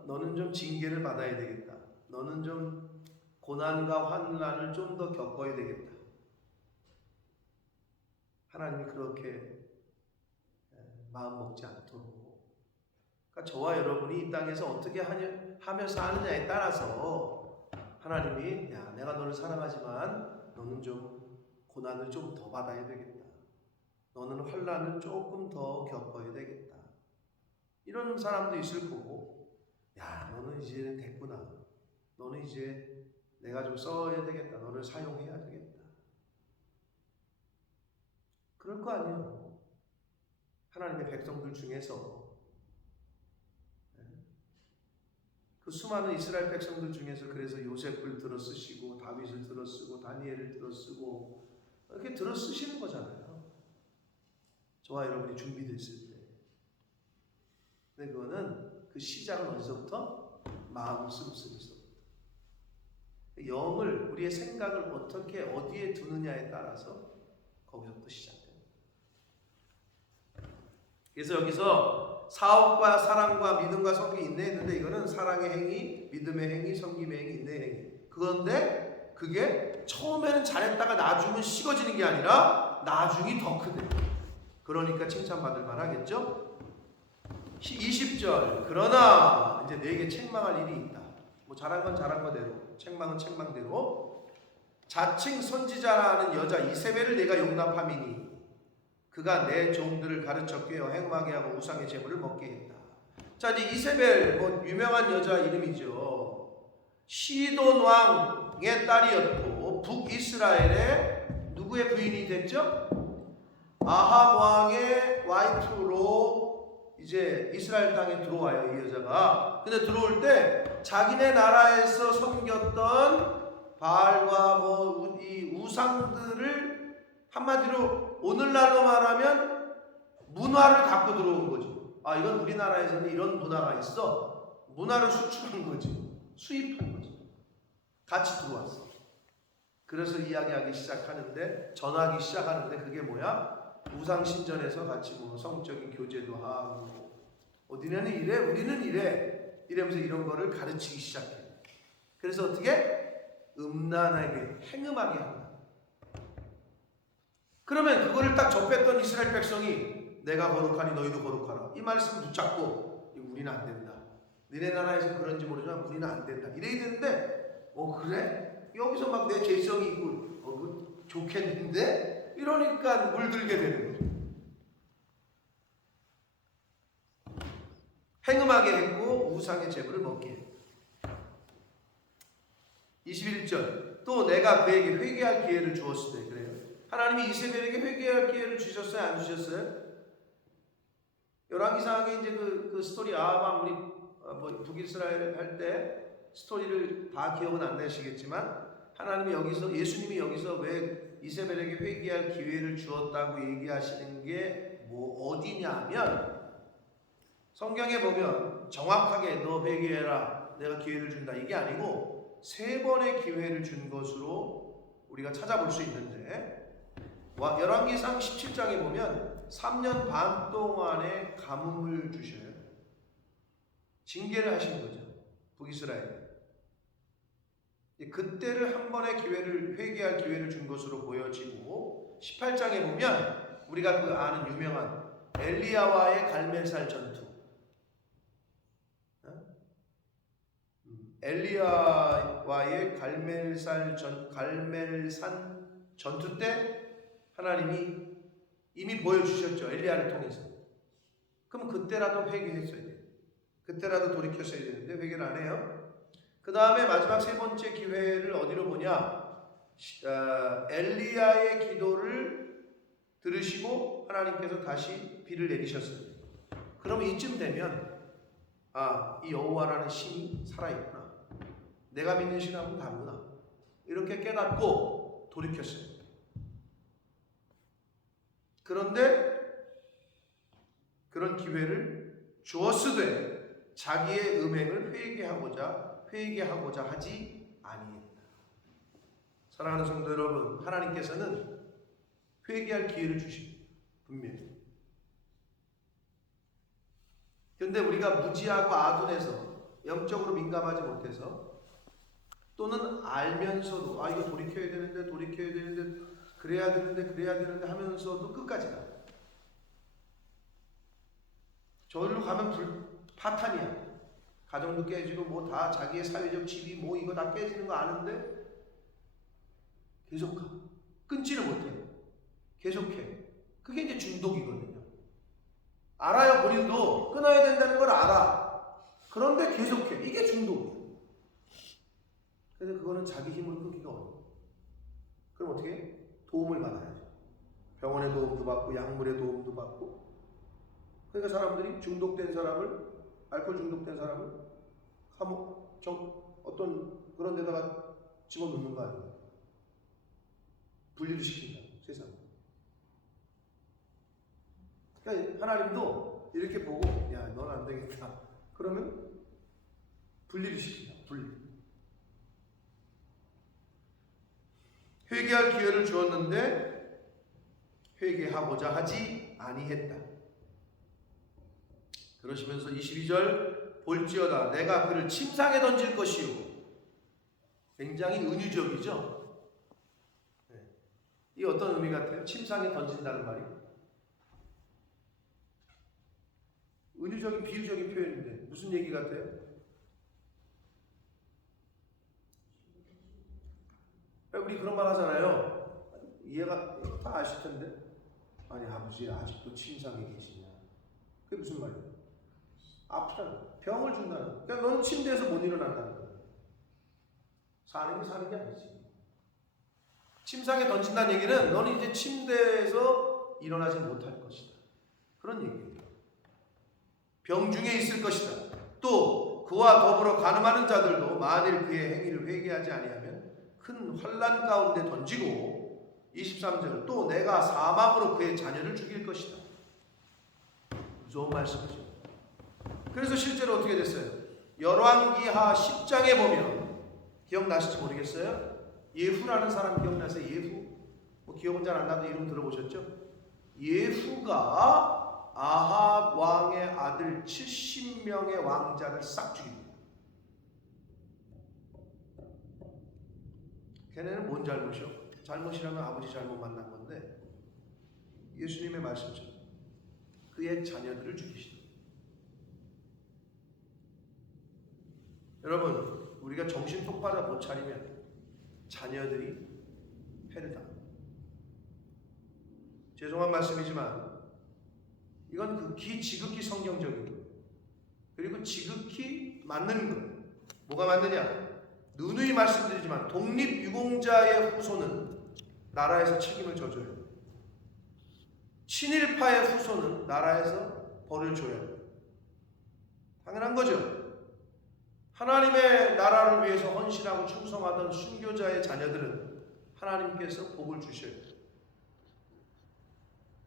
너는 좀 징계를 받아야 되겠다. 너는 좀 고난과 환난을 좀 더 겪어야 되겠다. 하나님이 그렇게 마음 먹지 않도록. 그러니까 저와 여러분이 이 땅에서 어떻게 하며 사느냐에 따라서 하나님이 야, 내가 너를 사랑하지만 너는 좀 고난을 좀 더 받아야 되겠다. 너는 환난을 조금 더 겪어야 되겠다. 이런 사람도 있을 거고, 야, 너는 이제 됐구나. 너는 이제 내가 좀 써야 되겠다. 너를 사용해야 되겠다. 그럴 거 아니에요. 하나님의 백성들 중에서 그 수많은 이스라엘 백성들 중에서 그래서 요셉을 들어 쓰시고 다윗을 들어 쓰고 다니엘을 들어 쓰고 이렇게 들어 쓰시는 거잖아요. 저와 여러분이 준비됐을 때. 근데 그거는 그 시작은 어디서부터? 마음 씀씀이서부터. 영을, 우리의 생각을 어떻게 어디에 두느냐에 따라서 거기서부터 시작됩니다. 그래서 여기서 사업과 사랑과 믿음과 섬김이 인내했는데 이거는 사랑의 행위, 믿음의 행위, 섬김의 행위, 인내의 행위. 그건데 그게 처음에는 잘했다가 나중은 식어지는 게 아니라 나중이 더 크대. 그러니까 칭찬받을 만하겠죠. 20절 그러나 이제 내게 책망할 일이 있다. 뭐 잘한 건 잘한 거대로, 책망은 책망대로. 자칭 선지자라는 여자 이세벨을 내가 용납함이니 그가 내 종들을 가르쳐 꿰어 행음하게 하고 우상의 제물을 먹게 했다. 자, 이제 이세벨 뭐 유명한 여자 이름이죠. 시돈 왕의 딸이었고 북이스라엘의 누구의 부인이 됐죠? 아합 왕의 와이프로 이제 이스라엘 땅에 들어와요, 이 여자가. 근데 들어올 때 자기네 나라에서 섬겼던 바알과 뭐 이 우상들을 한마디로 오늘날로 말하면 문화를 갖고 들어온 거죠. 아, 이건 우리나라에서는 이런 문화가 있어. 문화를 수출한 거지. 수입한 거지. 같이 들어왔어. 그래서 이야기하기 시작하는데, 전하기 시작하는데 그게 뭐야? 우상 신전에서 같이 뭐 성적인 교제도 하고, 니네는 이래, 우리는 이래, 이러면서 이런 거를 가르치기 시작해. 그래서 어떻게? 음란하게, 행음하게 한다. 그러면 그거를 딱 접했던 이스라엘 백성이 내가 거룩하니 너희도 거룩하라. 이 말씀을 붙잡고 우리는 안 된다. 너네 나라에서 그런지 모르지만 우리는 안 된다. 이래야 되는데 그래? 여기서 막 내 죄성이 있고 그 좋겠는데? 이러니까 물들게 되는 거죠. 행음하게 했고 우상의 제물을 먹게 했고. 21절 또 내가 그에게 회개할 기회를 주었을 때 그래요. 하나님이 이세벨에게 회개할 기회를 주셨어요? 안 주셨어요? 열왕기상에 이제 그 스토리 아합 우리 뭐 북이스라엘 할 때 스토리를 다 기억은 안 나시겠지만 하나님이 여기서 예수님이 여기서 왜 이세벨에게 회개할 기회를 주었다고 얘기하시는 게 뭐 어디냐면 성경에 보면 정확하게 너 회개해라 내가 기회를 준다 이게 아니고 3번의 기회를 준 것으로 우리가 찾아볼 수 있는데 열왕기상 17장에 보면 3년 반 동안의 가뭄을 주셔요. 징계를 하신 거죠. 북이스라엘. 그때를 한 번의 기회를 회개할 기회를 준 것으로 보여지고 18장에 보면 우리가 그 아는 유명한 엘리야와의 갈멜살 전투. 엘리야와의 갈멜산 전투 때 하나님이 이미 보여주셨죠. 엘리야를 통해서. 그럼 그때라도 회개했어야 돼요. 그때라도 돌이켰어야 되는데 회개를 안 해요. 그 다음에 마지막 3번째 기회를 어디로 보냐? 엘리야의 기도를 들으시고 하나님께서 다시 비를 내리셨어요. 그러면 이쯤 되면 이 여호와라는 신이 살아있구나. 내가 믿는 신하고는 다르구나. 이렇게 깨닫고 돌이켰어요. 그런데 그런 기회를 주었으되 자기의 음행을 회개하고자 하지 아니했다. 사랑하는 성도 여러분, 하나님께서는 회개할 기회를 주십니다. 분명히. 그런데 우리가 무지하고 아둔해서 영적으로 민감하지 못해서 또는 알면서도 이거 돌이켜야 되는데 그래야 되는데 하면서도 끝까지 가. 저리로 가면 파탄이야. 가정도 깨지고 뭐 다 자기의 사회적 지위 뭐 이거 다 깨지는 거 아는데 계속 가. 끊지를 못해. 계속해. 그게 이제 중독이거든요. 알아요. 본인도 끊어야 된다는 걸 알아. 그런데 계속해. 이게 중독이에요. 그래서 그거는 자기 힘으로 끊기가 어려워. 그럼 어떻게 해? 도움을 받아야죠. 병원의 도움도 받고 약물의 도움도 받고. 그러니까 사람들이 중독된 사람을 알코올 중독된 사람을 감옥 어떤 그런 데다가 집어넣는 거 아니에요. 분리를 시킨다. 세상. 그러니까 하나님도 이렇게 보고 야, 넌 안 되겠다. 그러면 분리를 시킨다. 분리. 회개할 기회를 주었는데 회개하고자 하지 아니했다. 그러시면서 22절 볼지어다 내가 그를 침상에 던질 것이요. 굉장히 은유적이죠. 네. 이 어떤 의미 같아요? 침상에 던진다는 말이 은유적인 비유적인 표현인데 무슨 얘기 같아요? 우리 그런 말 하잖아요. 이해가 다 아실 텐데. 아니 아버지 아직도 침상에 계시냐? 그게 무슨 말이에요? 아프다는 병을 준다는. 그러니까 너는 침대에서 못 일어난다는 거야. 사는 게 아니지. 침상에 던진다는 얘기는 너는 이제 침대에서 일어나지 못할 것이다. 그런 얘기예요. 병중에 있을 것이다. 또 그와 더불어 간음하는 자들도 만일 그의 행위를 회개하지 아니하면 큰 환난 가운데 던지고 23절 또 내가 사망으로 그의 자녀를 죽일 것이다. 무서운 말씀이죠. 그래서 실제로 어떻게 됐어요? 열왕기하 10장에 보면 기억나실지 모르겠어요. 예후라는 사람 기억나세요? 예후? 뭐 기억은 잘 안 나도 이름 들어보셨죠? 예후가 아합 왕의 아들 70명의 왕자를 싹 죽입니다. 걔네는 뭔 잘못이요? 잘못이라면 아버지 잘못 만난 건데 예수님의 말씀처럼 그의 자녀들을 죽이시다. 여러분 우리가 정신 똑바로 못 차리면 자녀들이 해를 당합니다. 죄송한 말씀이지만 이건 극히 지극히 성경적인 거예요. 그리고 지극히 맞는 거예요. 뭐가 맞느냐? 누누이 말씀드리지만 독립유공자의 후손은 나라에서 책임을 져줘요. 친일파의 후손은 나라에서 벌을 줘요. 당연한 거죠. 하나님의 나라를 위해서 헌신하고 충성하던 순교자의 자녀들은 하나님께서 복을 주셔요.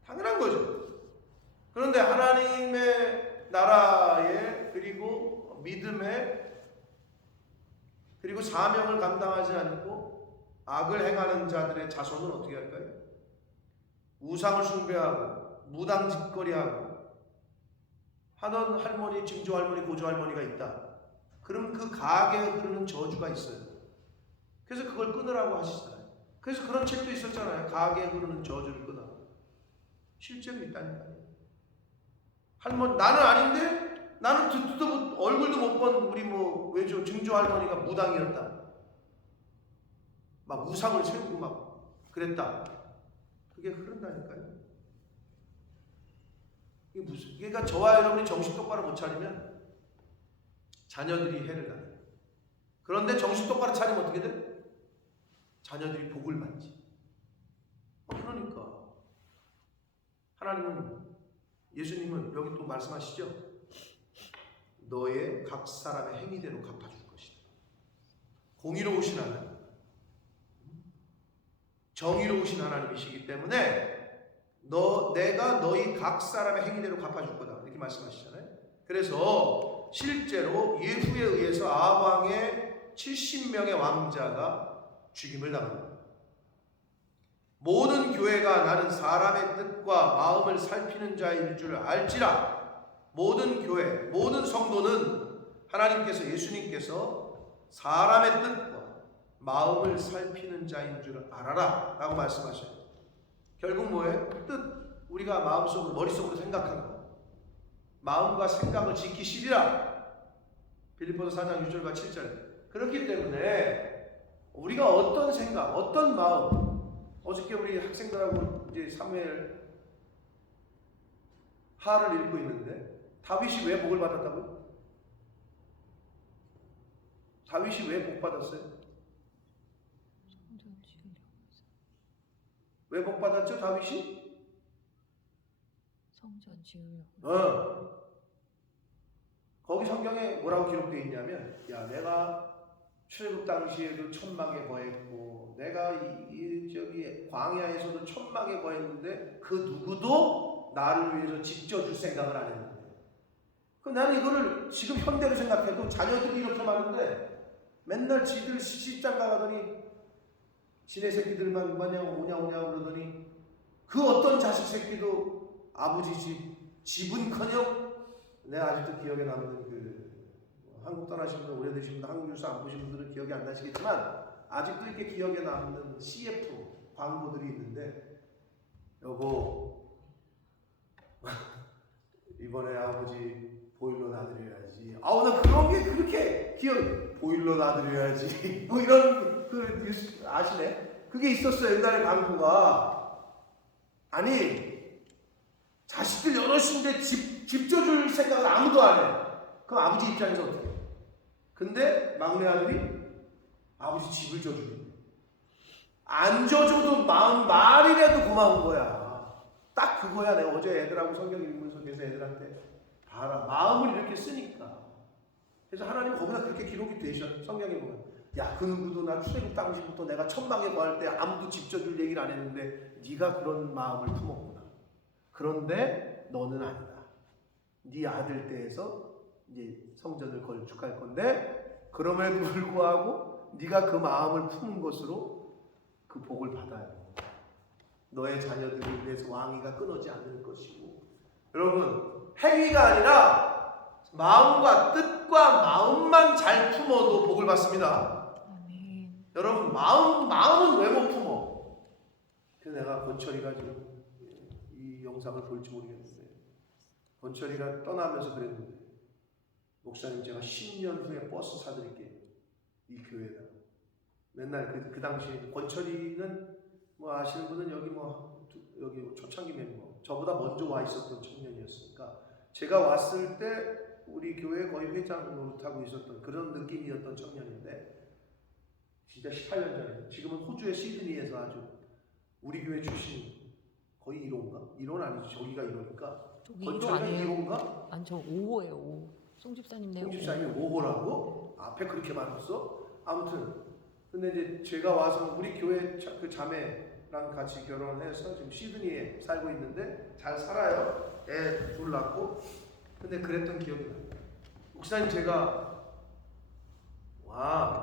당연한 거죠. 그런데 하나님의 나라에 그리고 믿음에 그리고 사명을 감당하지 않고 악을 행하는 자들의 자손은 어떻게 할까요? 우상을 숭배하고 무당짓거리하고 하던 할머니, 증조할머니, 고조할머니가 있다. 그럼 그 가게에 흐르는 저주가 있어요. 그래서 그걸 끊으라고 하시잖아요. 그래서 그런 책도 있었잖아요. 가게에 흐르는 저주를 끊어. 실제로 있다니까요. 할머니 나는 아닌데 나는 듣도 얼굴도 못 본 우리 뭐 외조 증조 할머니가 무당이었다. 막 우상을 세우고 막 그랬다. 그게 흐른다니까요. 이게 무슨? 그러니까 저와 여러분이 정신 똑바로 못 차리면 자녀들이 해를 당해요. 그런데 정신 똑바로 차리면 어떻게 돼? 자녀들이 복을 받지. 그러니까 하나님은 예수님은 여기 또 말씀하시죠. 너의 각 사람의 행위대로 갚아줄 것이다. 공의로우신 하나님, 정의로우신 하나님이시기 때문에 내가 너희 각 사람의 행위대로 갚아줄 거다. 이렇게 말씀하시잖아요. 그래서 실제로 예후에 의해서 아합 왕의 70명의 왕자가 죽임을 당합니다. 모든 교회가 나는 사람의 뜻과 마음을 살피는 자일 줄 알지라. 모든 교회, 모든 성도는 하나님께서 예수님께서 사람의 뜻과 마음을 살피는 자인 줄 알아라 라고 말씀하셔요. 결국 뭐예요? 뜻, 우리가 마음속으로 머릿속으로 생각하는 거. 마음과 생각을 지키시리라. 빌립보서 4장 6절과 7절. 그렇기 때문에 우리가 어떤 생각, 어떤 마음, 어저께 우리 학생들하고 이제 사무엘 하를 읽고 있는데 다윗이 왜 복을 받았다고요? 다윗이 왜 복 받았어요? 왜 복 받았죠? 다윗이? 성전 지으려고. 거기 성경에 뭐라고 기록되어 있냐면 야 내가 출애굽 당시에도 천막에 거했고 내가 저기 광야에서도 천막에 거했는데 그 누구도 나를 위해서 지켜줄 생각을 안 했는데 그럼 나는 이거를 지금 현대로 생각해도 자녀들이 이렇게 많은데 맨날 지들 시집장가 가더니 지네 새끼들만 오냐 그러더니 그 어떤 자식 새끼도 아버지 집은커녕 내가 아직도 기억에 남는 한국 떠나신 분, 오래되신 분, 한국 뉴스 안 보신 분들은 기억이 안 나시겠지만 아직도 이렇게 기억에 남는 CF 광고들이 있는데, 여보 이번에 아버지 보일러 놔드려야지. 나 그런 게 그렇게 보일러 놔드려야지. 뭐 이런 뉴스 아시네? 그게 있었어요, 옛날에 광고가. 아니, 자식들 여럿인데 집 져줄 생각을 아무도 안 해. 그럼 아버지 입장에서 어떻게 해? 근데 막내 아들이 아버지 집을 져주니 안 져줘도 말이라도 고마운 거야. 딱 그거야. 내가 어제 애들하고 성경 읽으면서 그래서 애들한테 봐라, 마음을 이렇게 쓰니까. 그래서 하나님 거기다 그렇게 기록이 되셔. 성경에 보면 야, 그 누구도 나 출애굽 당시부터 내가 천막에 거할 때 아무도 집 져줄 얘기를 안 했는데 네가 그런 마음을 품었구나. 그런데 너는 아니다. 네 아들 때에서 이제 성전을 건축할 건데 그럼에도 불구하고 네가 그 마음을 품은 것으로 그 복을 받아요. 너의 자녀들을 위해서 왕위가 끊어지 않을 것이고. 여러분, 행위가 아니라 마음과 뜻과 마음만 잘 품어도 복을 받습니다. 아멘. 여러분, 마음은 왜 못 품어? 그래서 내가 권철이가 지금 이 영상을 볼지 모르겠는데, 권철이가 떠나면서 그랬는데, 목사님 제가 10년 후에 버스 사드릴게요, 이 교회에다. 맨날 그 당시 권철이는 뭐 아시는 분은 여기 초창기 멤버, 저보다 먼저 와 있었던 청년이었으니까 제가 왔을 때 우리 교회 거의 회장 노릇하고 있었던 그런 느낌이었던 청년인데, 진짜 18년 전에, 지금은 호주의 시드니에서 아주 우리 교회 출신, 거의 1호인가? 1호는 아니지, 저기가 1호니까. 저기 1호 아니에요? 1호인가? 아니 저 5호예요. 5호. 송 집사님네요. 송 집사님이 5호라고? 앞에 그렇게 많았어? 아무튼 근데 이제 제가 와서 우리 교회 그 자매랑 같이 결혼해서 지금 시드니에 살고 있는데 잘 살아요. 애 둘 낳고. 근데 그랬던 기억이 나요. 목사님, 제가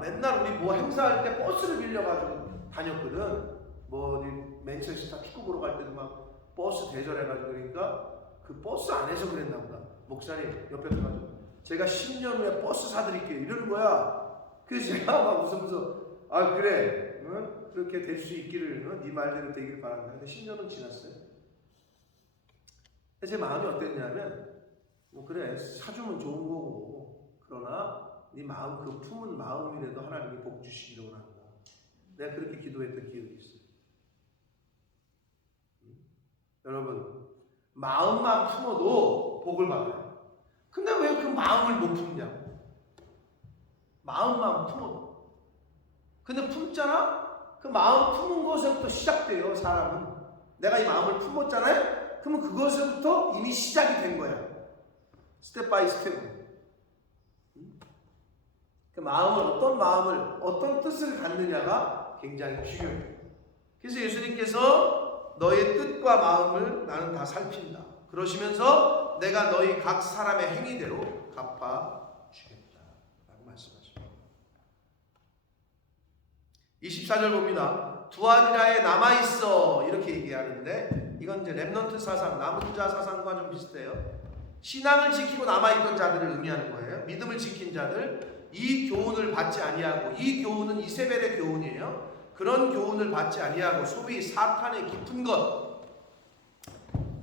맨날 우리 뭐 행사할 때 버스를 빌려가지고 다녔거든. 뭐 어디 맨체스터 축구 보러 갈 때도 막 버스 대절해가지고. 그러니까 그 버스 안에서 그랬나 보다. 목사님 옆에서 가지고 제가 10년 후에 버스 사드릴게요 이러는 거야. 그래서 제가 막 웃으면서 그래, 응? 그렇게 될 수 있기를, 응? 네 말대로 되기를 바란다. 근데 10년은 지났어요. 제 마음이 어땠냐면, 그래, 사주면 좋은 거고, 그러나 네 마음, 그 품은 마음이라도 하나님이 복 주시기를 원한다. 내가 그렇게 기도했던 기억이 있어요. 여러분, 마음만 품어도 복을 받아요. 근데 왜 그 마음을 못 품냐고. 마음만 품어도. 근데 품잖아? 그 마음 품은 것에부터 시작돼요, 사람은. 내가 이 마음을 품었잖아요? 그러면 그것에부터 이미 시작이 된 거야. 스텝 바이 스텝. 그 마음을, 어떤 뜻을 갖느냐가 굉장히 중요해요. 그래서 예수님께서 너의 뜻과 마음을 나는 다 살핀다. 그러시면서 내가 너희 각 사람의 행위대로 갚아주겠다 라고 말씀하십니다. 24절 봅니다. 두아디라에 남아있어 이렇게 얘기하는데, 이건 이제 렘넌트 사상, 남은 자 사상과 좀 비슷해요. 신앙을 지키고 남아있던 자들을 의미하는 거예요. 믿음을 지킨 자들, 이 교훈을 받지 아니하고, 이 교훈은 이세벨의 교훈이에요. 그런 교훈을 받지 아니하고 소위 사탄의 깊은 것,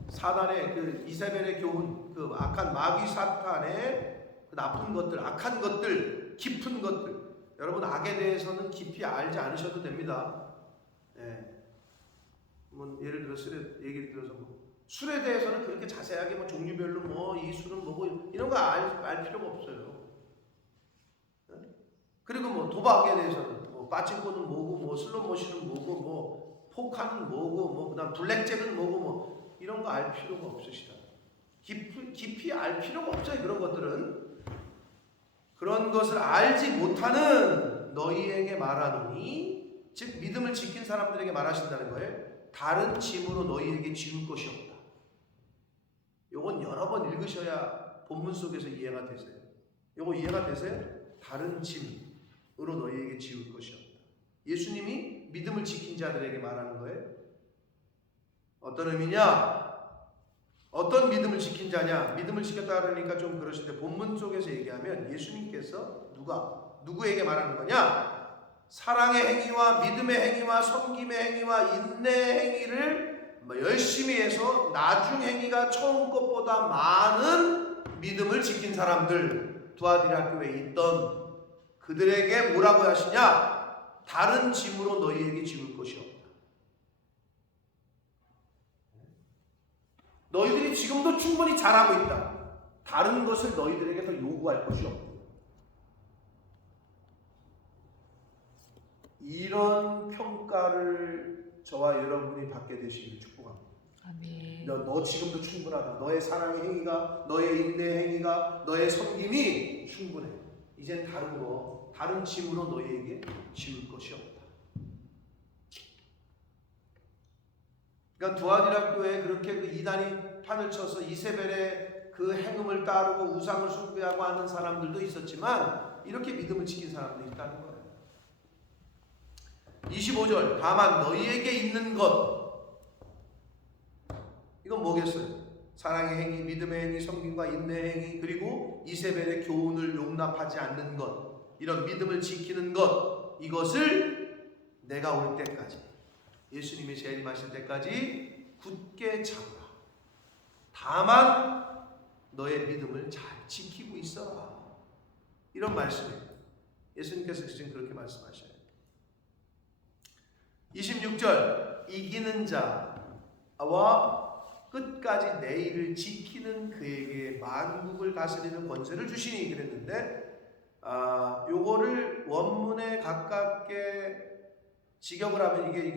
사단의 그 이세벨의 교훈, 그 악한 마귀 사탄의 그 나쁜 것들, 악한 것들, 깊은 것들, 여러분 악에 대해서는 깊이 알지 않으셔도 됩니다. 뭐 예를 들어 얘기를 들어서 술에 대해서는 그렇게 자세하게 종류별로 이 술은 뭐고 이런 거 알 필요가 없어요. 그리고 도박에 대해서는 빠친코는 뭐고 슬롯머신은 뭐고 포카는 뭐고 그다음 블랙잭은 뭐고 이런 거 알 필요가 없으시다. 깊이 알 필요가 없어요. 그런 것들은. 그런 것을 알지 못하는 너희에게 말하노니, 즉 믿음을 지킨 사람들에게 말하신다는 거예요. 다른 짐으로 너희에게 지울 것이 없다. 요건 여러 번 읽으셔야 본문 속에서 이해가 되세요. 요거 이해가 되세요? 다른 짐으로 너희에게 지울 것이 없다. 예수님이 믿음을 지킨 자들에게 말하는 거예요. 어떤 의미냐? 어떤 믿음을 지킨 자냐? 믿음을 지켰다 그러니까 좀 그러신데 본문 속에서 얘기하면 예수님께서 누구에게 말하는 거냐? 사랑의 행위와 믿음의 행위와 섬김의 행위와 인내의 행위를 열심히 해서 나중 행위가 처음 것보다 많은 믿음을 지킨 사람들, 두아디라 교회에 있던 그들에게 뭐라고 하시냐? 다른 짐으로 너희에게 지울 것이 없다. 너희들이 지금도 충분히 잘하고 있다. 다른 것을 너희들에게 더 요구할 것이 없다. 이런 평가를 저와 여러분이 받게 되시기를 축복합니다. 아멘. 너 지금도 충분하다. 너의 사랑의 행위가, 너의 인내의 행위가, 너의 섬김이 충분해. 이젠 다른 짐으로 너희에게 지울 것이 없다. 그러니까 두아디라 교회에 그렇게 그 이단이 판을 쳐서 이세벨의 그 행음을 따르고 우상을 숭배하고 하는 사람들도 있었지만 이렇게 믿음을 지킨 사람도 있다는 거예요. 25절 다만 너희에게 있는 것, 이건 뭐겠어요? 사랑의 행위, 믿음의 행위, 섬김과 인내의 행위, 그리고 이세벨의 교훈을 용납하지 않는 것, 이런 믿음을 지키는 것, 이것을 내가 올 때까지, 예수님이 재림하실 때까지 굳게 잡으라. 다만 너의 믿음을 잘 지키고 있어라. 이런 말씀이에요. 예수님께서 지금 그렇게 말씀하셔요. 26절 이기는 자와 끝까지 내 일을 지키는 그에게 만국을 다스리는 권세를 주시니 그랬는데, 요거를 원문에 가깝게 직역을 하면 이게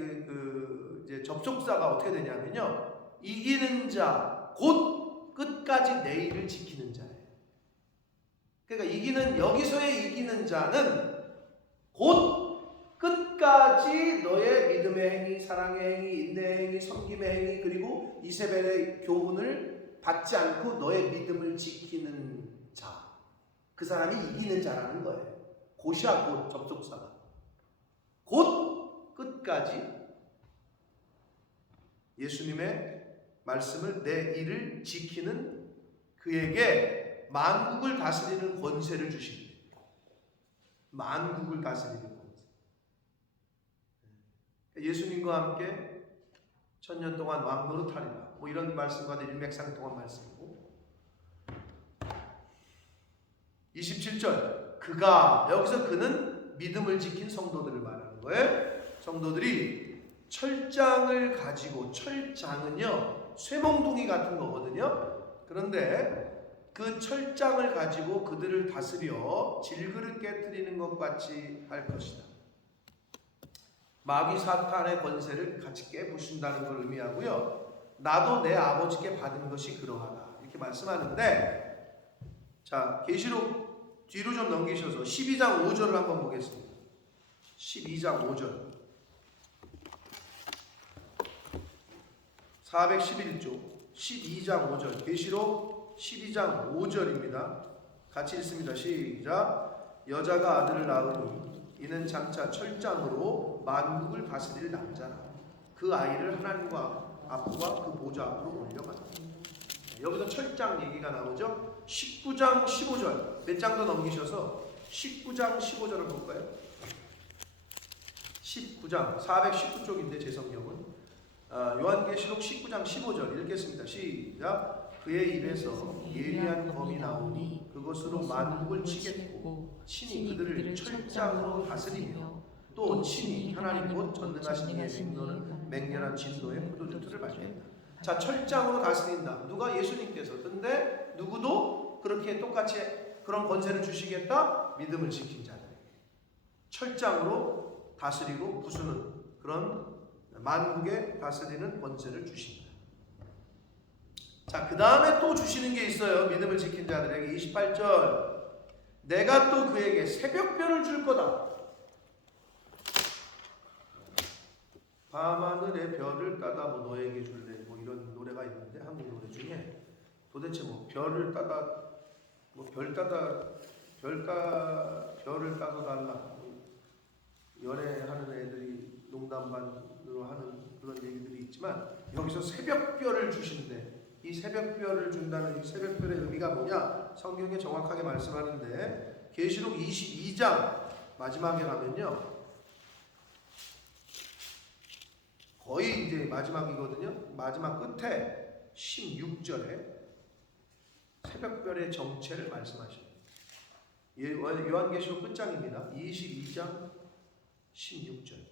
이제 접속사가 어떻게 되냐면요, 이기는 자 곧 끝까지 내 일을 지키는 자예요. 그러니까 여기서의 이기는 자는 곧 끝까지 너의 믿음의 행위, 사랑의 행위, 인내의 행위, 섬김의 행위, 그리고 이세벨의 교훈을 받지 않고 너의 믿음을 지키는 자, 그 사람이 이기는 자라는 거예요. 곧이야, 곧 접속사가. 곧 끝까지 예수님의 말씀을, 내 일을 지키는 그에게 만국을 다스리는 권세를 주십니다. 만국을 다스리는 권세. 예수님과 함께 천년 동안 왕노릇하리라. 뭐 이런 말씀과도 일맥상통한 말씀이고, 27절 여기서 그는 믿음을 지킨 성도들을 말하는 거예요. 성도들이 철장을 가지고, 철장은요 쇠몽둥이 같은 거거든요. 그런데 그 철장을 가지고 그들을 다스려 질그릇 깨뜨리는 것 같이 할 것이다. 마귀 사탄의 권세를 같이 깨부순다는 걸 의미하고요. 나도 내 아버지께 받은 것이 그러하다. 이렇게 말씀하는데, 자, 계시록 뒤로 좀 넘기셔서 12장 5절을 한번 보겠습니다. 12장 5절. 411조 12장 5절. 계시록 12장 5절입니다. 같이 읽습니다. 시작. 여자가 아들을 낳으니 이는 장차 철장으로 만국을 다스릴 남자라. 그 아이를 하나님과 앞과 그 보좌 앞으로 올려가라. 여기서 철장 얘기가 나오죠. 19장 15절 몇 장 더 넘기셔서 19장 15절을 볼까요? 19장 419쪽인데 제 성경은 요한계시록 19장 15절 읽겠습니다. 시작. 그의 입에서 예리한 검이 나오니 그것으로 만국을 치겠고 친히 그들을 철장으로 다스리며 또 친히 하나님 곧 전능하신 이의 맹렬한 맹렬한 진노의 포도주들을 밟겠다. 자, 철장으로 다스린다. 누가? 예수님께서. 근데 누구도 그렇게 똑같이 그런 권세를 주시겠다? 믿음을 지킨 자들에게 철장으로 다스리고 부수는 그런 만국에 다스리는 권세를 주신다. 자, 그 다음에 또 주시는 게 있어요. 믿음을 지킨 자들에게 28절 내가 또 그에게 새벽별을 줄 거다. 밤하늘의 별을 따다 뭐 너에게 줄래, 뭐 이런 노래가 있는데 한국 노래 중에 도대체 뭐 별을 따다 뭐 별을 따서 달라, 연애하는 애들이 농담반으로 하는 그런 얘기들이 있지만 여기서 새벽별을 주신대. 이 새벽별을 준다는 이 새벽별의 의미가 뭐냐? 성경에 정확하게 말씀하는데 계시록 22장 마지막에 가면요. 거의 이제 마지막이거든요. 마지막 끝에 16절에 새벽별의 정체를 말씀하십니다. 요한계시록 끝장입니다. 22장 16절.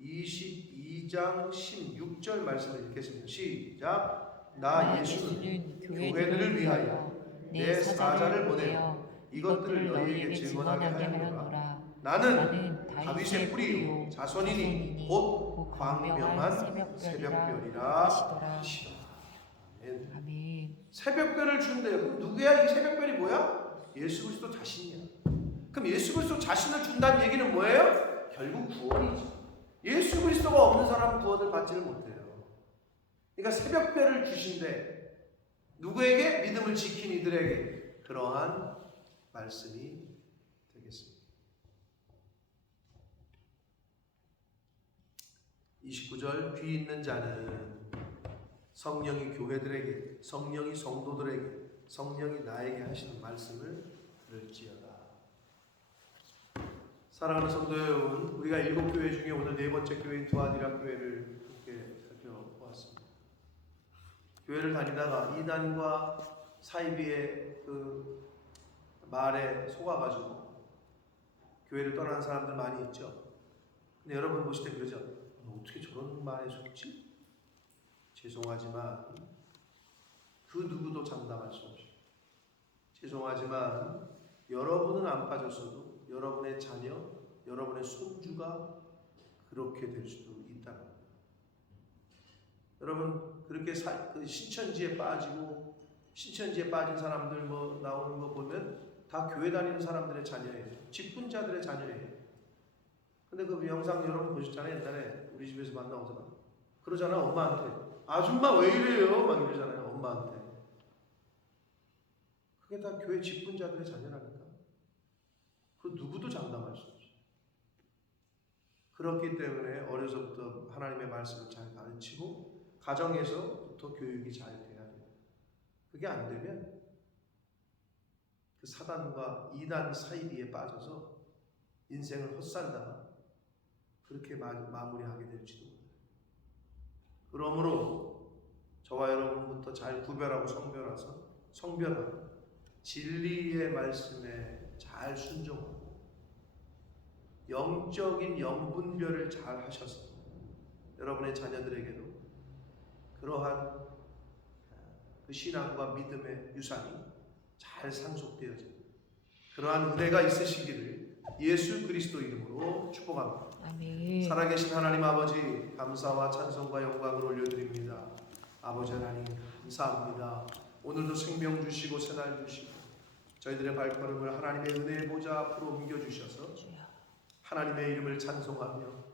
22장 16절 말씀을 읽겠습니다. 시작. 나 예수는 교회들을 위하여 내 사자를 보내어 이것들을 너희에게 증언하게 하였노라. 나는 다윗의 뿌리요 자손이니 곧 광명한 새벽별이라 하시더라. 아멘. 새벽별을 준대요. 그럼 누구야? 이 새벽별이 뭐야? 예수 그리스도 자신이야. 그럼 예수 그리스도 자신을 준다는 얘기는 뭐예요? 결국 구원이지. 예수 그리스도가 없는 사람은 구원을 받지를 못해요. 그러니까 새벽별을 주신대. 누구에게? 믿음을 지킨 이들에게. 그러한 말씀이 되겠습니다. 29절 귀 있는 자는 성령이 교회들에게, 성령이 성도들에게, 성령이 나에게 하시는 말씀을 들을지어다. 사랑하는 성도 여러분, 우리가 7교회 중에 오늘 4번째 교회인 두아디라 교회를 함께 살펴보았습니다. 교회를 다니다가 이단과 사이비의 그 말에 속아가지고 교회를 떠난 사람들 많이 있죠. 근데 여러분 보실 때 그러죠. 어떻게 저런 말에 속지? 죄송하지만 그 누구도 장담할 수 없어요. 죄송하지만 여러분은 안 빠졌어도 여러분의 자녀, 여러분의 손주가 그렇게 될 수도 있다는 거예요. 여러분 그렇게 그 신천지에 빠지고 신천지에 빠진 사람들 뭐 나오는 거 보면 다 교회 다니는 사람들의 자녀예요. 직분자들의 자녀예요. 근데 그 영상 여러분 보셨잖아요. 옛날에 우리 집에서 만나오잖아. 그러잖아 엄마한테. 아줌마 왜 이래요? 막 이러잖아요. 엄마한테. 그게 다 교회 직분자들의 자녀라니까. 그 누구도 장담할 수 없어요. 그렇기 때문에 어려서부터 하나님의 말씀을 잘 가르치고 가정에서부터 교육이 잘 돼야 돼요. 그게 안 되면 그 사단과 이단 사이비에 빠져서 인생을 헛살다가 그렇게 마무리하게 될지도 몰라요. 그러므로 저와 여러분부터 잘 구별하고 성별하고 진리의 말씀에 잘 순종하고 영적인 영분별을 잘 하셔서 여러분의 자녀들에게도 그러한 그 신앙과 믿음의 유산이 잘 상속되어지는 그러한 은혜가 있으시기를 예수 그리스도 이름으로 축복합니다. 아멘. 살아계신 하나님 아버지 감사와 찬송과 영광을 올려드립니다. 아버지 하나님 감사합니다. 오늘도 생명 주시고 새날 주시고 저희들의 발걸음을 하나님의 은혜의 보좌 앞으로 옮겨주셔서 하나님의 이름을 찬송하며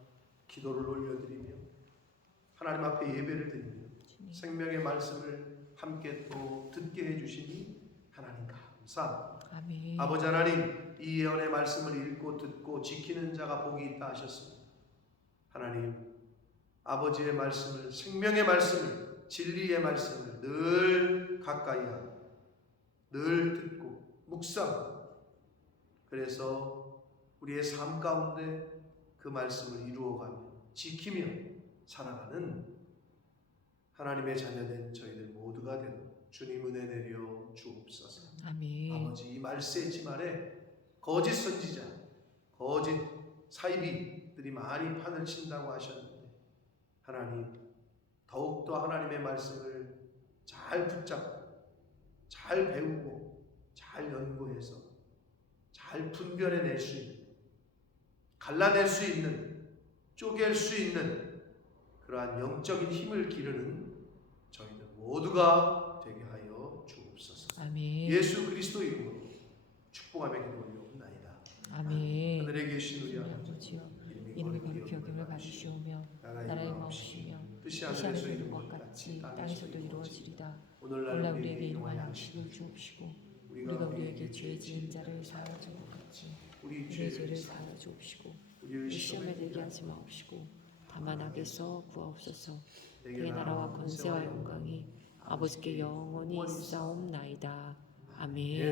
기도를 올려드리며 하나님 앞에 예배를 드리며 생명의 말씀을 함께 또 듣게 해주시니 하나님 감사합니다. 아멘. 아버지 하나님 이 예언의 말씀을 읽고 듣고 지키는 자가 복이 있다 하셨습니다. 하나님 아버지의 말씀을 생명의 말씀을 진리의 말씀을 늘 가까이 하고 늘 듣고 묵상하고 그래서 우리의 삶 가운데 그 말씀을 이루어가며 지키며 살아가는 하나님의 자녀된 저희들 모두가 되도록 주님 은혜 내려 주옵소서. 아멘. 아버지 이 말세지 말에 거짓 선지자, 거짓 사이비들이 많이 판을 친다고 하셨는데 하나님 더욱더 하나님의 말씀을 잘 붙잡고 잘 배우고 잘 연구해서 잘 분별해낼 수 있는 갈라낼 수 있는 쪼갤 수 있는 그러한 영적인 힘을 기르는 저희들 모두가 되게 하여 주옵소서. 아멘. 예수 그리스도 이름으로 축복하며 기도하옵나이다. 아멘. 하늘에 계신 우리 아버지여 이름이 거룩히 여김을 받으시오며 나라의 마음이시며 뜻이 뜻이 하늘에서 하늘에서 이룬 것 이루어진 같이 땅에서도 땅에서도 이루어지리다. 오늘날 오늘날 우리에게 일용할 양식을 주옵시고 우리가 우리에게 죄 지은 자를 사하여 준 것 같이 우리 우리의 죄를 사하여 주옵시고 우리를 시험에 들게 하지 마옵시고 다만 악에서 구하옵소서. 내게 내 나라와 권세와 영광이 아버지께 영원히 있사옵나이다. 아멘.